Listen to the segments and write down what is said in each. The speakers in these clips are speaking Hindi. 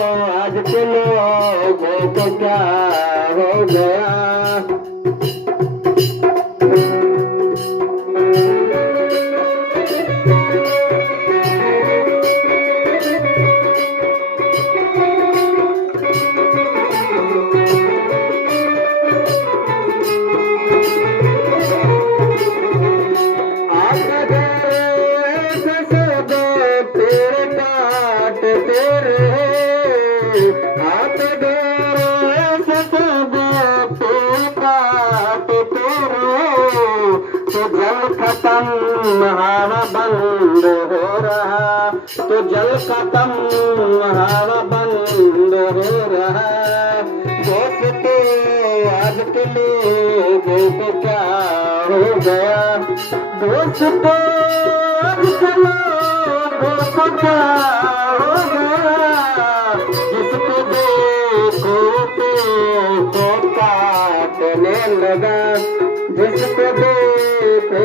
आज के लोगों को क्या हो गया। हमारा बंद हो रहा, तो जल खत्म हमारा बंद हो रहा। दोस्तों आज के लोगों को क्या हो गया। दोस्तों आज के लोगों को क्या हो गया। जिसको देखो तो काटने लगा, जिसको देखो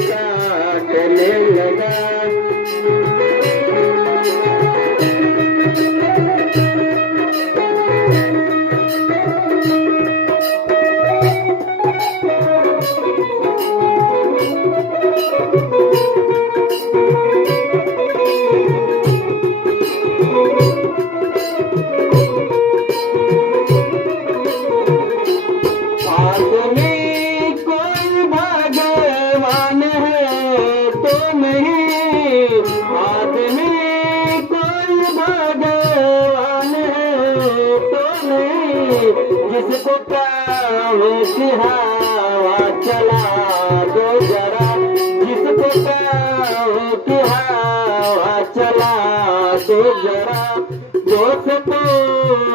काटने लगा। जिसको काम की हवा चला दो जरा, जिसको काम की हवा चला दो जरा। दोस्तों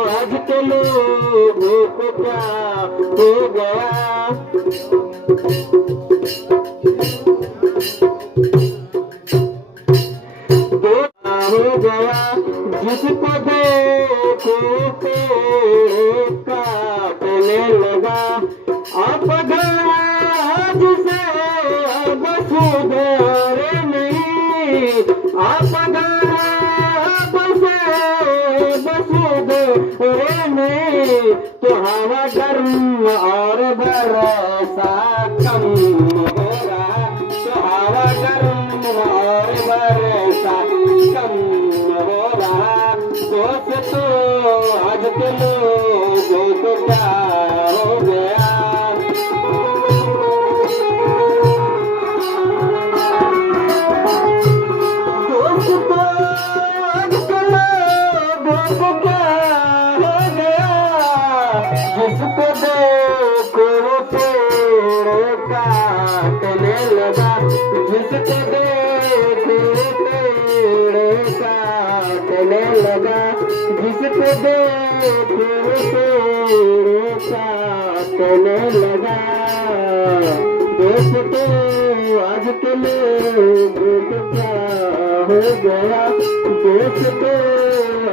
आज के लोगों को क्या हो गया। हो गया जिसको देखो काटने लगा। आप जिसे बस उधरे नहीं, आप बस उधरे नहीं, तो हवा गर्म और बरसा कम हो रहा। तो हवा गर्म और बरसा कम हो रहा। दोस्तों आज के लोगों को क्या हो गया। दोस्तों आज के लोगों को क्या हो गया। जिसको देखो पेड़ काटने लगा, जिसको देखो पेड़ काटने लगा, जिसको देखो पेड़ काटने लगा। दोस्तों आज के लोगों को क्या हो गया। दोस्तों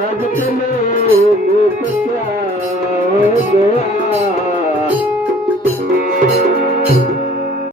आज के लोगों को क्या हो गया।